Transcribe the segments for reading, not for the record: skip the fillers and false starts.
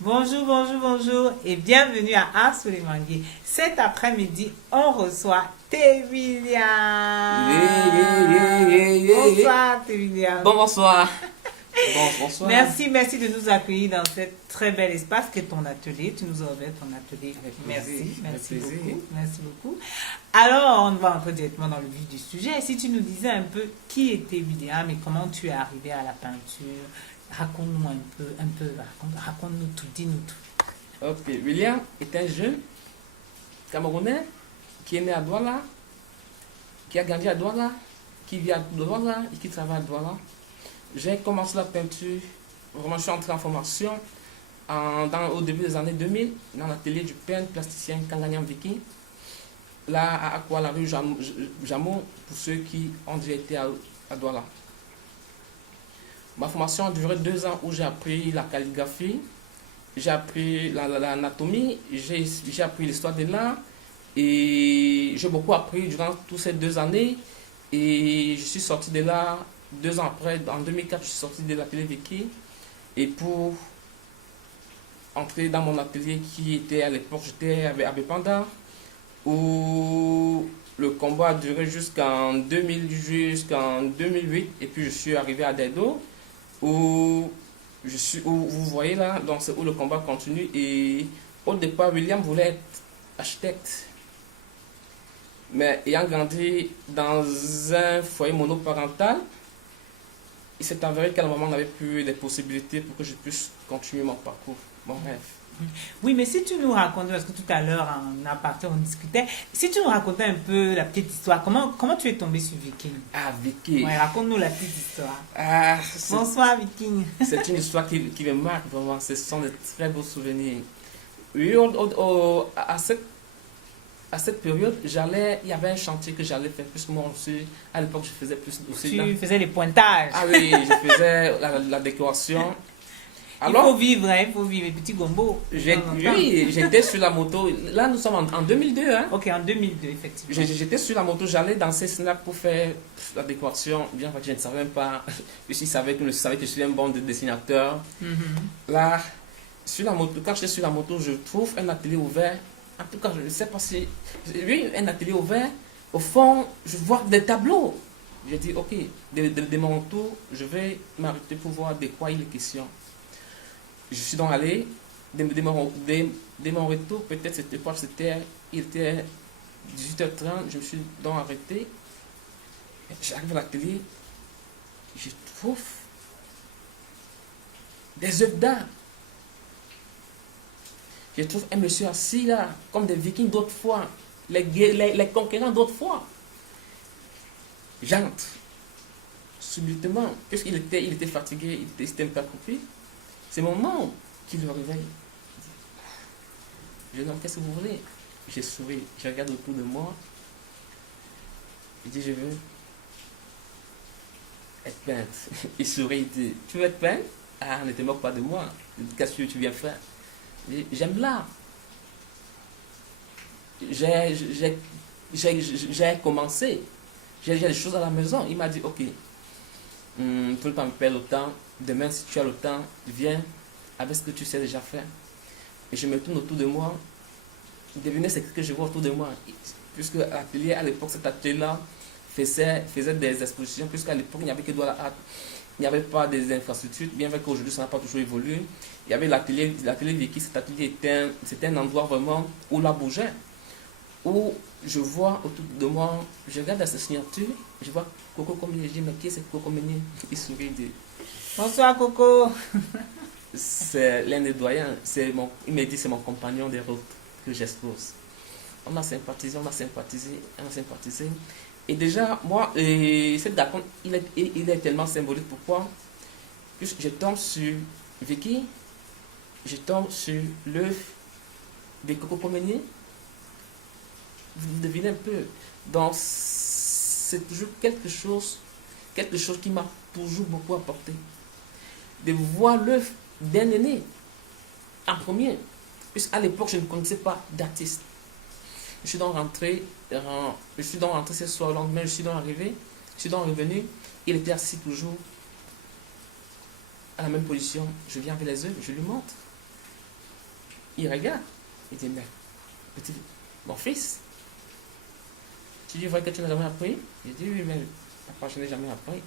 Bonjour, bonjour, bonjour et bienvenue à Art sur les manguiers. Cet après-midi, on reçoit Tevilian. Yeah, yeah, yeah, yeah, yeah, yeah. Bonsoir Tevilian. Bonsoir. Bonsoir. Merci de nous accueillir dans cet très bel espace que ton atelier. Tu nous as ouvert ton atelier. Avec plaisir, Merci avec plaisir. beaucoup. Merci beaucoup. Alors, on va entrer directement dans le vif du sujet. Si tu nous disais un peu qui est Tevilian et comment tu es arrivé à la peinture, raconte-nous raconte-nous tout, dis-nous tout. Ok, William est un jeune Camerounais qui est né à Douala, qui a grandi à Douala, qui vit à Douala et qui travaille à Douala. J'ai commencé la peinture, vraiment je suis entré en formation au début des années 2000 dans l'atelier du peintre plasticien Kanganyan Viking, là à Akwa, la rue Jameau, pour ceux qui ont déjà été à Douala. Ma formation a duré 2 ans où j'ai appris la calligraphie, j'ai appris l'anatomie, j'ai appris l'histoire de l'art et j'ai beaucoup appris durant toutes ces 2 années et je suis sorti de là 2 ans après, en 2004 je suis sorti de l'atelier Vicky et pour entrer dans mon atelier qui était à l'époque, j'étais avec Abepanda où le combat a duré jusqu'en 2008 et puis je suis arrivé à Dedo où vous voyez là, donc c'est où le combat continue et au départ William voulait être architecte mais ayant grandi dans un foyer monoparental, il s'est avéré qu'à un moment on n'avait plus les possibilités pour que je puisse continuer mon parcours, mon rêve. Oui, mais si tu nous racontais, parce que tout à l'heure en aparté on discutait, si tu nous racontais un peu la petite histoire, comment tu es tombé sur Viking? Ah, Vicky. Ouais, raconte-nous la petite histoire. Ah, Bonsoir Viking. c'est une histoire qui me marque vraiment, ce sont de très beaux souvenirs. Oui, à cette période, il y avait un chantier que j'allais faire, puisque moi aussi, à l'époque, je faisais plus aussi. Tu faisais les pointages. Ah oui, je faisais la décoration. Alors, il faut vivre, hein, il faut vivre, petit gombo. Oui, j'étais sur la moto. Là, nous sommes en 2002. Hein. Ok, en 2002, effectivement. J'étais sur la moto, j'allais dans ces snacks pour faire la décoration. Bien que je ne savais même pas. Je savais que je suis un bon dessinateur. Là, sur la moto, quand j'étais sur la moto, je trouve un atelier ouvert. En tout cas, je ne sais pas si. Oui, un atelier ouvert. Au fond, je vois des tableaux. J'ai dit, ok, de mon tour, je vais m'arrêter pour voir de quoi il est question. Je suis donc allé, de mon retour, peut-être il était 18h30, je me suis donc arrêté. J'arrive à l'atelier, je trouve des œuvres d'art. Je trouve un monsieur assis là, comme des vikings d'autrefois, les conquérants d'autrefois. J'entre, subitement, puisqu'il était fatigué, il était un peu accroupi. C'est mon nom qui le réveille. Je dis, qu'est-ce que vous voulez? J'ai souri, je regarde autour de moi. Je dis, je veux être peintre. Il sourit, il dit, tu veux être peintre? Ah, ne te moque pas de moi. Qu'est-ce que tu viens faire? Je dis, j'aime l'art. J'ai commencé. J'ai des choses à la maison. Il m'a dit, ok, tout le temps me perd le temps. Demain, si tu as le temps, viens avec ce que tu sais déjà faire. Et je me tourne autour de moi. Devinez ce que je vois autour de moi. Puisque l'atelier, à l'époque, cet atelier-là faisait des expositions. Puisqu'à l'époque, il n'y avait que de l'art. Il n'y avait pas des infrastructures. Bien vrai qu'aujourd'hui, ça n'a pas toujours évolué. Il y avait l'atelier Vicky. Cet atelier c'était un endroit vraiment où la bougeait. Où je vois autour de moi, je regarde à sa signature, je vois Coco Comini. Je dis, mais qui est ce Coco Comini? Il sourit, il dit, bonsoir Coco. c'est l'un des doyens, il m'a dit c'est mon compagnon de route que j'expose. On a sympathisé. Et déjà, moi, cette date, il est tellement symbolique. Pourquoi? Puisque je tombe sur Vicky, je tombe sur l'œuvre de Coco Pomenier. Vous devinez un peu. Donc, c'est toujours quelque chose qui m'a toujours beaucoup apporté. De voir l'œuvre d'un aîné en premier. Puisqu'à l'époque, je ne connaissais pas d'artiste. Je suis donc rentré ce soir, le lendemain, je suis donc revenu. Il était assis toujours à la même position. Je viens avec les œuvres, je lui montre. il regarde. Il dit, mais, petit, mon fils, tu dis vrai que tu n'as jamais appris? Je dis, oui, mais papa, je n'ai jamais appris.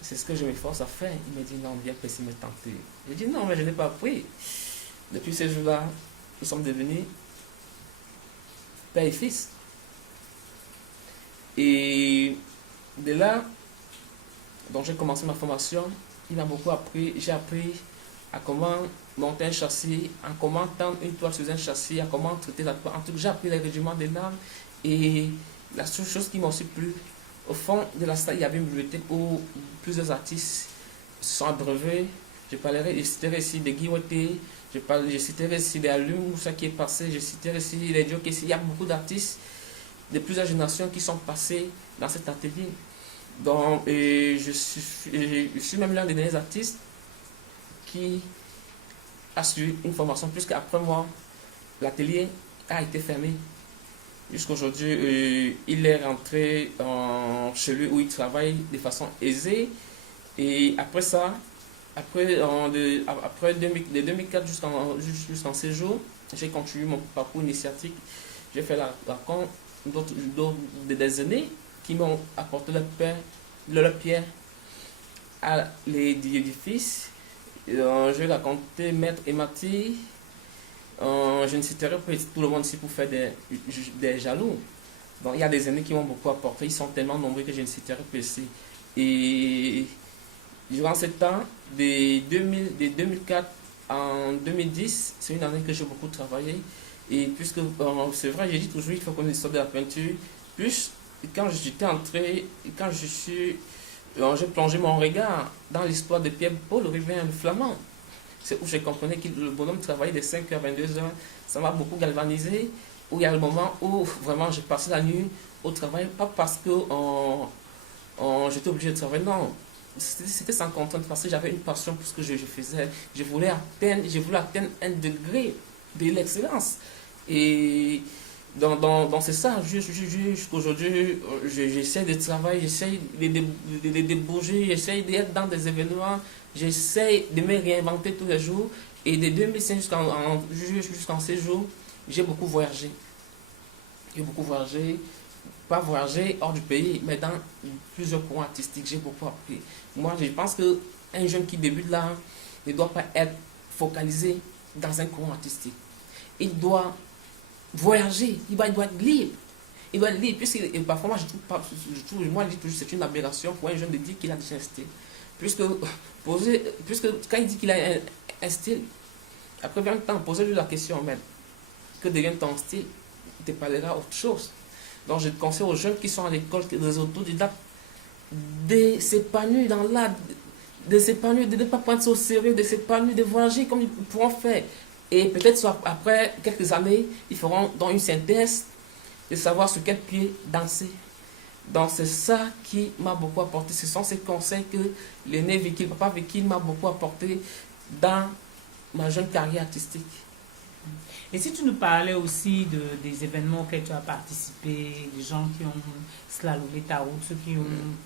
C'est ce que je m'efforce à faire. Il me dit, non, bien que si me tenter. Je dis, non, mais je n'ai pas appris. Depuis ce jour-là, nous sommes devenus père et fils. Et de là, donc j'ai commencé ma formation. Il m'a beaucoup appris. J'ai appris à comment monter un châssis, à comment tendre une toile sur un châssis, à comment traiter la toile. En tout cas, j'ai appris les régiments des lames. Et la seule chose qui m'a aussi plu, au fond de la salle, il y avait une bibliothèque où plusieurs artistes se sont abreuvés. Je citerai ici des Guillotés, je citerai ici des Allumes, ça qui est passé, je citerai ici les Diok. Il y a beaucoup d'artistes de plusieurs générations qui sont passés dans cet atelier. Donc, je suis même l'un des derniers artistes qui a suivi une formation, puisqu'après moi, l'atelier a été fermé. Jusqu'aujourd'hui, il est rentré chez lui où il travaille de façon aisée. Et après ça, après 2004 jusqu'en séjour, j'ai continué mon parcours initiatique. J'ai fait la rencontre des aînés qui m'ont apporté leur pierre à l'édifice. Je vais raconter Maître et Mati. Je ne citerai pas tout le monde ici pour faire des jaloux. Donc il y a des aînés qui m'ont beaucoup apporté. Ils sont tellement nombreux que je ne citerai pas ici. Et durant ce temps, de 2004 en 2010, c'est une année que j'ai beaucoup travaillé. Et puisque c'est vrai, j'ai dit toujours, il faut connaître l'histoire de la peinture. Plus quand j'étais entré, j'ai plongé mon regard dans l'histoire de Pierre-Paul Rivin, le flamand. C'est où j'ai compris que le bonhomme travaillait de 5h à 22h. Ça m'a beaucoup galvanisé. Où il y a le moment où vraiment j'ai passé la nuit au travail, pas parce que j'étais obligé de travailler, non. C'était sans contrainte parce que j'avais une passion pour ce que je faisais. Je voulais atteindre un degré de l'excellence. Et c'est ça, jusqu'aujourd'hui, j'essaie de travailler, j'essaie de bouger, j'essaie d'être dans des événements, j'essaie de me réinventer tous les jours. Et de 2005 jusqu'en ces jours, j'ai beaucoup voyagé. Pas voyager hors du pays, mais dans plusieurs courants artistiques, j'ai beaucoup appris. Moi, je pense qu'un jeune qui débute là ne doit pas être focalisé dans un courant artistique. Il doit voyager, il doit être libre. Il doit être libre, puisque parfois, moi, je dis toujours c'est une aberration pour un jeune de dire qu'il a déjà un style. Puisque quand il dit qu'il a un style, après 20 ans, posez-lui la question même, que devient ton style? Il te parlera autre chose. Donc, je conseille aux jeunes qui sont à l'école, des autodidactes, de s'épanouir dans l'art, de s'épanouir, de ne pas prendre ça au sérieux, de s'épanouir, de voyager comme ils pourront faire. Et peut-être après quelques années, ils feront dans une synthèse de savoir sur quel pied danser. Donc, c'est ça qui m'a beaucoup apporté. Ce sont ces conseils que l'aîné Vicky, le papa Vicky m'a beaucoup apporté dans ma jeune carrière artistique. Et si tu nous parlais aussi des événements auxquels tu as participé, des gens qui ont slalomé ta route,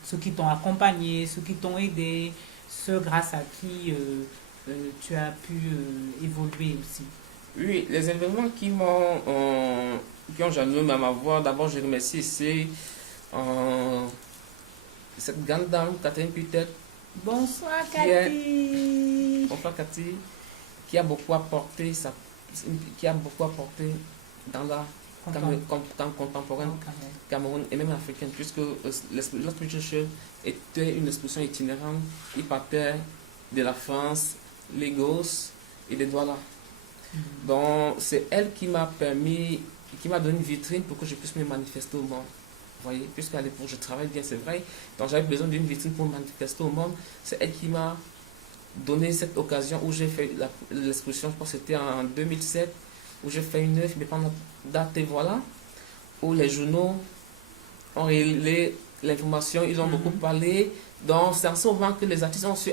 ceux qui t'ont accompagné, ceux qui t'ont aidé, ceux grâce à qui tu as pu évoluer aussi. Oui, les événements qui ont jalonné ma voie, d'abord je remercie ici cette grande dame, Catherine Putet. Bonsoir Cathy. Bonsoir Cathy, qui a beaucoup apporté dans l'art contemporaine Cameroun et même africaine, puisque l'Art Show était une exposition itinérante. Il partait de la France, Lagos et des Douala. Donc c'est elle qui m'a donné une vitrine pour que je puisse me manifester au monde. Vous voyez, puisqu'à l'époque je travaille bien, c'est vrai, donc j'avais besoin d'une vitrine pour me manifester au monde. C'est elle qui m'a donné cette occasion où j'ai fait l'exposition, je pense que c'était en 2007, où j'ai fait une œuvre, mais pendant date et voilà, où les journaux ont révélé l'information, ils ont beaucoup parlé. Donc c'est en ce moment que les artistes ont su,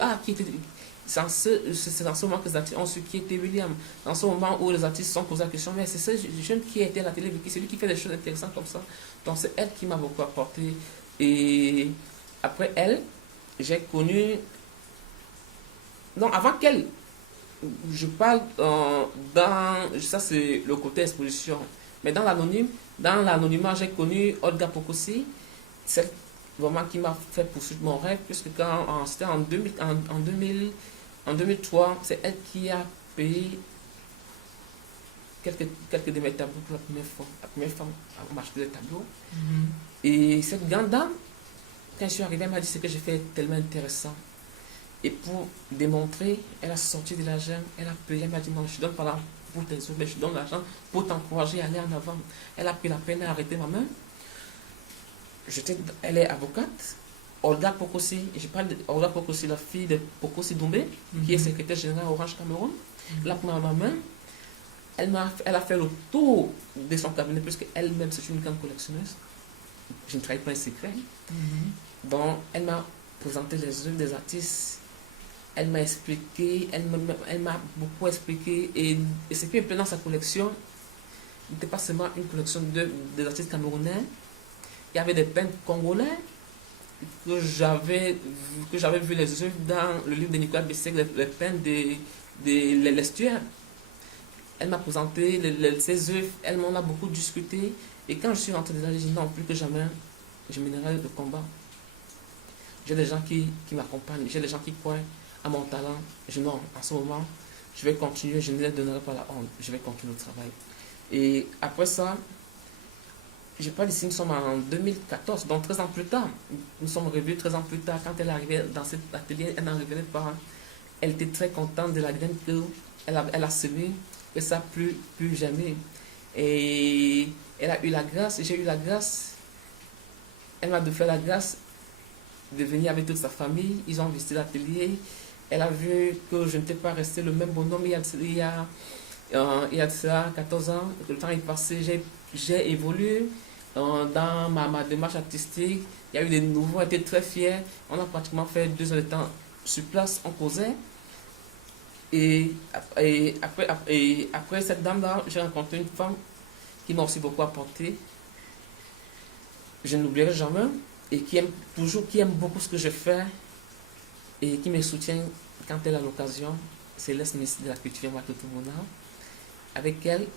c'est en ce moment que les artistes ont su qui était William. Dans ce moment où les artistes se sont posé la question, mais c'est ce jeune qui était à la télé, c'est lui qui fait des choses intéressantes comme ça. Donc c'est elle qui m'a beaucoup apporté. Et après elle, j'ai connu... Non, avant qu'elle, je parle ça c'est le côté exposition. Mais dans l'anonymat, j'ai connu Olga Pocosi, celle vraiment qui m'a fait poursuivre mon rêve, puisque c'était en 2003, c'est elle qui a payé quelques de mes tableaux pour la première femme à m'acheter des tableaux. Et cette grande dame, quand je suis arrivé, elle m'a dit ce que j'ai fait est tellement intéressant. Et pour démontrer, elle a sorti de l'argent, elle a payé, elle m'a dit non, je donne pas l'argent pour tes œuvres, mais je donne l'argent pour t'encourager à aller en avant. Elle a pris la peine à arrêter ma main. Elle est avocate. Olga Pocosi, je parle d'Olga Pocosi, la fille de Pocosi Doumbé, qui est secrétaire générale Orange Cameroun. Elle a pris ma main. Elle a fait le tour de son cabinet, puisque elle-même c'est une grande collectionneuse. Je ne trahis pas un secret. Donc, elle m'a présenté les œuvres des artistes. Elle m'a expliqué, elle m'a beaucoup expliqué. Et ce qui est plein dans sa collection n'était pas seulement une collection des artistes camerounais. Il y avait des peintres congolais que j'avais vu les œuvres dans le livre de Nicolas Bessec, les peintres de l'estuaire. Elle m'a présenté ses œuvres, elle m'en a beaucoup discuté. Et quand je suis rentré dedans, j'ai dit non, plus que jamais, je mènerai le combat. J'ai des gens qui m'accompagnent, j'ai des gens qui croient à mon talent. Je dis non, en ce moment, je vais continuer, je ne les donnerai pas la honte, je vais continuer le travail. Et après ça, je parle ici, nous sommes en 2014, donc 13 ans plus tard. Nous sommes revus 13 ans plus tard. Quand elle est arrivée dans cet atelier, elle n'en revenait pas. Elle était très contente de la graine qu'elle a semée, et ça plus jamais. Et elle a eu la grâce, j'ai eu la grâce. Elle m'a fait la grâce de venir avec toute sa famille. Ils ont visité l'atelier. Elle a vu que je n'étais pas resté le même bonhomme il y a de ça 14 ans. Le temps est passé, j'ai évolué dans ma démarche artistique. Il y a eu des nouveaux, elle était très fière. On a pratiquement fait 2 heures de temps sur place, on causait. Et après cette dame-là, j'ai rencontré une femme qui m'a aussi beaucoup apporté. Je ne l'oublierai jamais. Et qui aime beaucoup ce que je fais. Et qui me soutient quand elle a l'occasion. C'est l'ex-ministre de la Culture, Marco Toumona. Avec elle,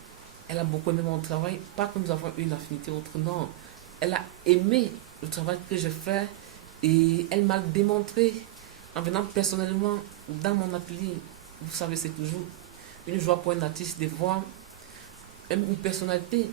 elle a beaucoup aimé mon travail. Pas que nous avons une affinité autre, non. Elle a aimé le travail que je fais. Et elle m'a démontré, en venant personnellement dans mon atelier. Vous savez, c'est toujours une joie pour un artiste de voir une personnalité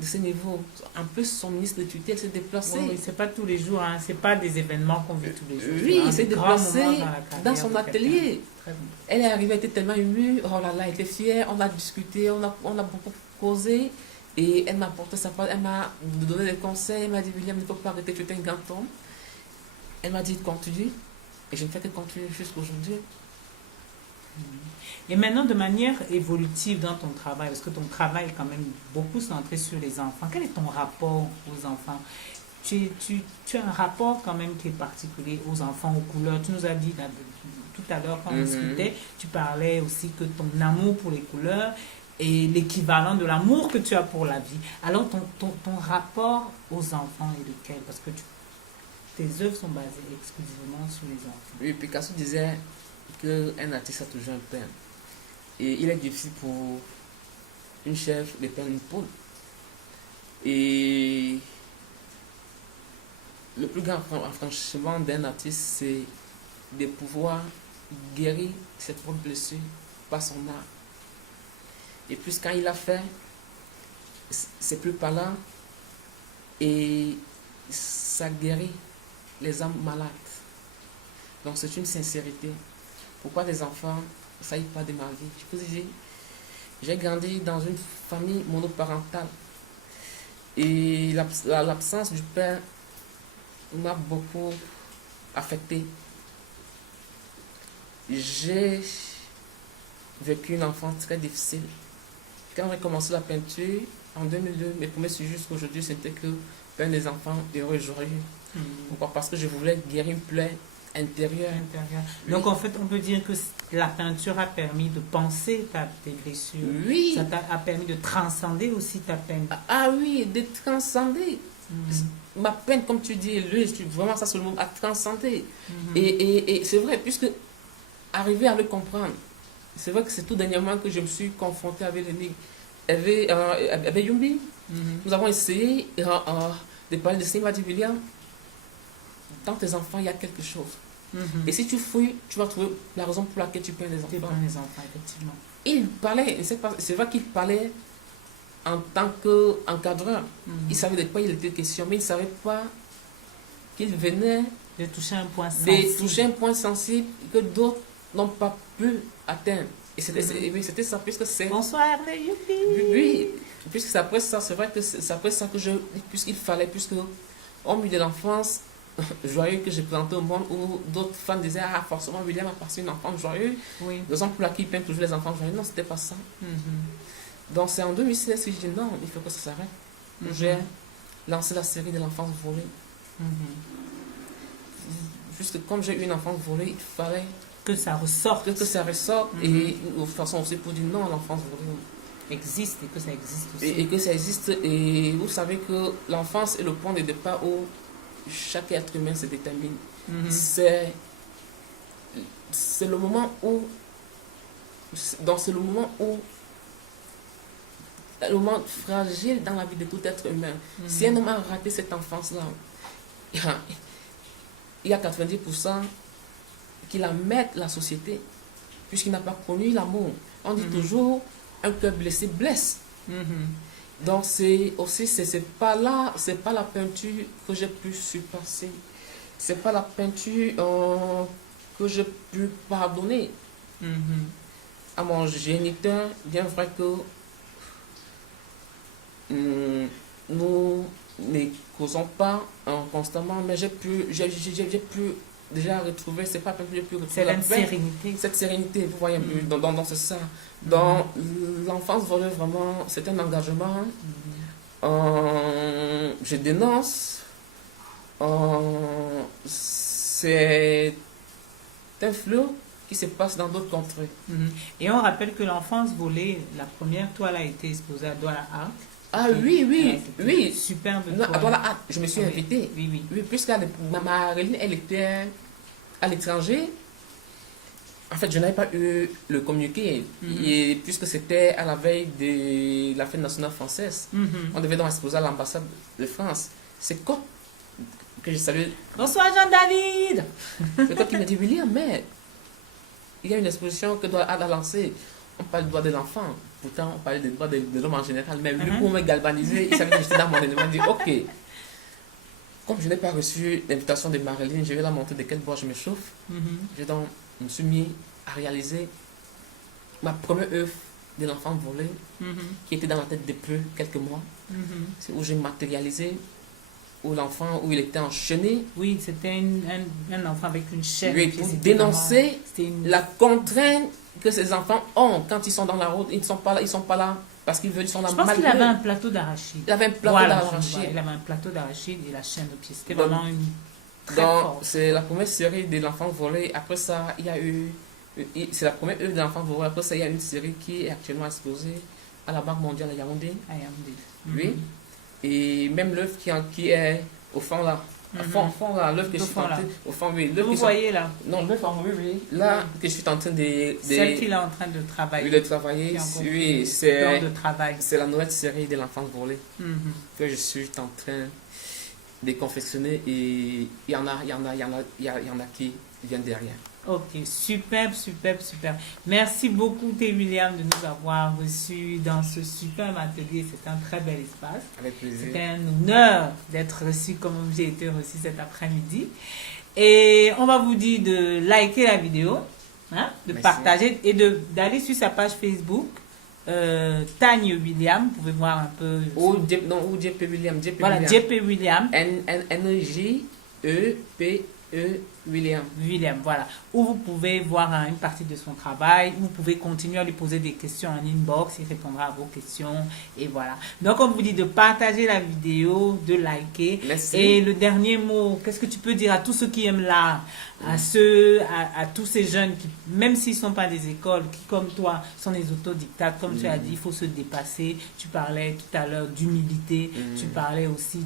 de ce niveau. En plus, son ministre de tutelle s'est déplacé. Oui, c'est pas tous les jours, hein. C'est pas des événements qu'on vit tous les jours. Oui, il s'est des grands déplacé moments dans son atelier. Très bien. Elle est arrivée, elle était tellement émue. Oh là là, elle était fière. On a discuté, on a beaucoup causé. Et elle m'a apporté sa part. Elle m'a donné des conseils. Elle m'a dit, William, il ne faut pas arrêter, tu es un grand homme. Elle m'a dit, continue. Et je ne fais que continuer jusqu'aujourd'hui. Et maintenant, de manière évolutive dans ton travail, parce que ton travail est quand même beaucoup centré sur les enfants, quel est ton rapport aux enfants? Tu as un rapport quand même qui est particulier aux enfants, aux couleurs. Tu nous as dit là, tout à l'heure quand on discutait, tu parlais aussi que ton amour pour les couleurs est l'équivalent de l'amour que tu as pour la vie. Alors, ton rapport aux enfants est lequel? Parce que tes œuvres sont basées exclusivement sur les enfants. Oui, Picasso disait qu'un artiste a toujours un père. Et il est difficile pour une chef de peindre une poule. Et le plus grand affranchissement d'un artiste, c'est de pouvoir guérir ses propres blessures par son art. Et puis quand il a fait, c'est plus parlant et ça guérit les âmes malades. Donc c'est une sincérité. Pourquoi les enfants ne saillent pas de ma vie? Je vous dis, j'ai grandi dans une famille monoparentale. Et l'absence du père m'a beaucoup affecté. J'ai vécu une enfance très difficile. Quand j'ai commencé la peinture, en 2002, mes premiers sujets jusqu'à aujourd'hui, c'était que peindre des enfants heureux et joyeux. Pourquoi? Parce que je voulais guérir une plaie intérieure. Oui. Donc en fait, on peut dire que la peinture a permis de penser tes blessures. Oui. Ça a permis de transcender aussi ta peine. Ah oui, de transcender. Ma peine, comme tu dis, lui, vraiment ça c'est le mot, à transcender. Et c'est vrai, puisque arriver à le comprendre, c'est vrai que c'est tout dernièrement que je me suis confronté avec l'énigme. Avec Yumbi, nous avons essayé de parler de ça. Il m'a dit, William, dans tes enfants, il y a quelque chose. Et si tu fouilles, tu vas trouver la raison pour laquelle tu prends les enfants. Tu prends les enfants, effectivement. Il parlait, c'est vrai qu'il parlait en tant qu'encadreur. Il savait de quoi il était question, mais il ne savait pas qu'il venait de toucher un point sensible, que d'autres n'ont pas pu atteindre. Et c'était ça, puisque c'est... Bonsoir Hervé, youpi! Oui, puisque c'est après ça, c'est vrai que c'est après ça que puisqu'il fallait, puisque au milieu de l'enfance joyeux que j'ai présenté au monde, où d'autres fans disaient, ah, forcément, William a passé une enfance joyeuse. Oui. Raison pour laquelle il peint toujours les enfants joyeux. Non, c'était pas ça. Donc, c'est en 2016 que j'ai dit, non, il faut que ça s'arrête. J'ai lancé la série de l'enfance volée. Juste comme j'ai eu une enfance volée, il fallait que ça ressorte. Que ça ressorte. Et de toute façon aussi pour dire non, l'enfance volée existe et que ça existe aussi. Et que ça existe. Et vous savez que l'enfance est le point de départ où chaque être humain se détermine. C'est le moment où c'est le moment fragile dans la vie de tout être humain. Si un homme a raté cette enfance-là, il y a 90% qui la mettent la société, puisqu'il n'a pas connu l'amour. On dit toujours, un cœur blessé blesse. Donc c'est pas la peinture que j'ai pu surpasser. C'est pas la peinture que j'ai pu pardonner à mon géniteur. Bien vrai que nous ne causons pas constamment, mais j'ai pu déjà retrouver, c'est pas que j'ai pu retrouver la sérénité. Cette sérénité, vous voyez, dans c'est ça. Dans l'enfance volée, vraiment, c'est un engagement. Je dénonce. C'est un flot qui se passe dans d'autres contrées. Et on rappelle que l'enfance volée, la première toile a été exposée à Douala Art. Ah oui. Superbe toile. À Douala Art, je me suis invitée. Oui. Puisque Marilyn, elle était à l'étranger. En fait, je n'avais pas eu le communiqué. Et puisque c'était à la veille de la fête nationale française, on devait donc exposer à l'ambassade de France. C'est quoi que je salue. Bonsoir Jean-David. C'est toi qui m'a dit, William, mais il y a une exposition que doit a lancée. On parle du droit de l'enfant. Pourtant, on parlait des droits de l'homme en général. Mais lui, pour me galvaniser, il savait que j'étais dans mon élément. Il dit, ok, comme je n'ai pas reçu l'invitation de Marilyn, je vais la montrer de quel bois je me chauffe. Je me suis mis à réaliser ma première œuvre de l'enfant volé, qui était dans la tête depuis quelques mois. C'est où j'ai matérialisé, où l'enfant, où il était enchaîné. Oui, c'était un enfant avec une chaîne. Oui, pour dénoncer la contrainte que ces enfants ont quand ils sont dans la route. Ils ne sont pas là parce qu'ils sont là. Je pense qu'il avait un plateau d'arachide. Il avait un plateau d'arachide. Il avait un plateau d'arachide et la chaîne de pied. C'était vraiment une très donc, forte. c'est la première série de l'enfant volé. Après ça, il y a eu... C'est la première œuvre de l'enfant volé. Après ça, il y a une série qui est actuellement exposée à la Banque mondiale à Yaoundé. Oui. Et même l'œuvre qui est au fond là. Au fond là, l'œuvre que je suis en train... Au fond, oui. Vous voyez là? Non, l'œuvre en oui. Là, que je suis en train de... Celle qu'il est en train de travailler. Oui, de travailler. Oui, c'est la nouvelle série de l'enfant volé que je suis en train de confectionner et il y en a qui viennent derrière. Ok, superbe. Merci beaucoup, T. William, de nous avoir reçus dans ce superbe atelier. C'est un très bel espace. Avec plaisir. C'était un honneur d'être reçu comme j'ai été reçu cet après-midi. Et on va vous dire de liker la vidéo, de partager et d'aller sur sa page Facebook. Tanya William, vous pouvez voir un peu. Ou JP William. Voilà, JP William. N-J-E-P-E William, voilà. Où vous pouvez voir une partie de son travail, vous pouvez continuer à lui poser des questions en inbox, il répondra à vos questions, et voilà. Donc, on vous dit de partager la vidéo, de liker. Merci. Et le dernier mot, qu'est-ce que tu peux dire à tous ceux qui aiment l'art, à tous ces jeunes qui, même s'ils ne sont pas des écoles, qui, comme toi, sont des autodidactes, comme tu as dit, il faut se dépasser. Tu parlais tout à l'heure d'humilité, tu parlais aussi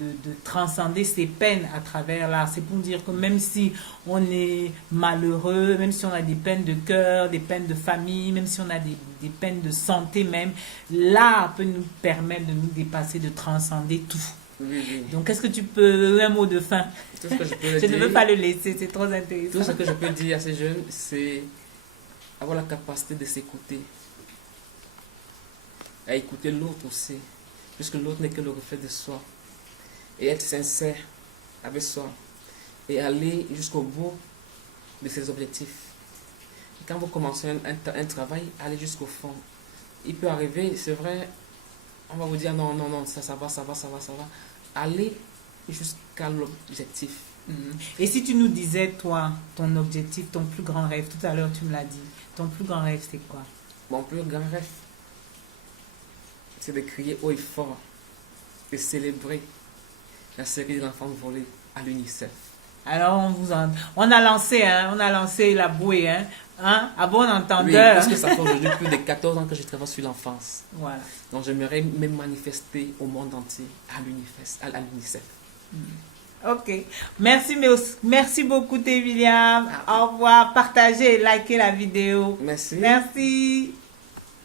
de transcender ses peines à travers l'art. C'est pour dire que même si on est malheureux, même si on a des peines de cœur, des peines de famille, même si on a des peines de santé même, l'art peut nous permettre de nous dépasser, de transcender tout. Oui, oui. Donc, est-ce que tu peux, un mot de fin? Tout ce que je peux Je ne dire, veux pas le laisser, c'est trop intéressant. tout ce que je peux dire à ces jeunes, c'est avoir la capacité de s'écouter. À écouter l'autre aussi, puisque l'autre n'est que le reflet de soi. Et être sincère avec soi. Et aller jusqu'au bout de ses objectifs. Et quand vous commencez un travail, allez jusqu'au fond. Il peut arriver, c'est vrai, on va vous dire non, non, non, ça va. Allez jusqu'à l'objectif. Et si tu nous disais, toi, ton objectif, ton plus grand rêve, tout à l'heure tu me l'as dit, ton plus grand rêve c'est quoi? Mon plus grand rêve, c'est de crier haut et fort, de célébrer la série de l'enfant volé à l'UNICEF. Alors on a lancé la bouée, à bon Oui, entendeur. parce que ça fait aujourd'hui plus de 14 ans que je travaille sur l'enfance. Voilà. Donc j'aimerais me manifester au monde entier à l'UNICEF. Ok. Merci beaucoup, T. William. Au revoir. Partagez et likez la vidéo. Merci. Merci.